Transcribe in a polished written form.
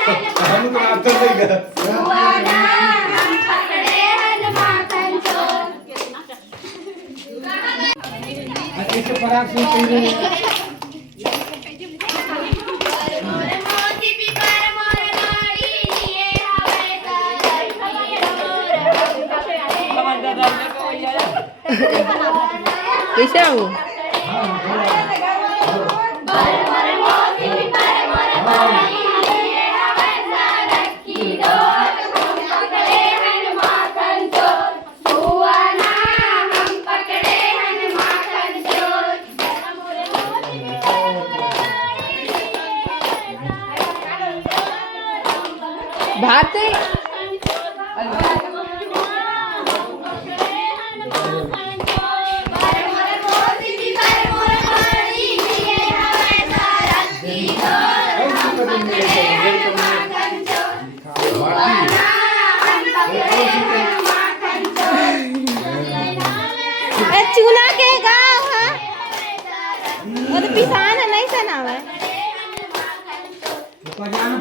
हम तो आता नहीं गया सुवाना हम पकड़े हन माखन चोर इसके पराग से मोर मोती पिपर मोर गाड़ी लिए हवे तारा कैसे आऊँ भाते चूना के गाँव है वो तो पिसान है नहीं सनाव है हम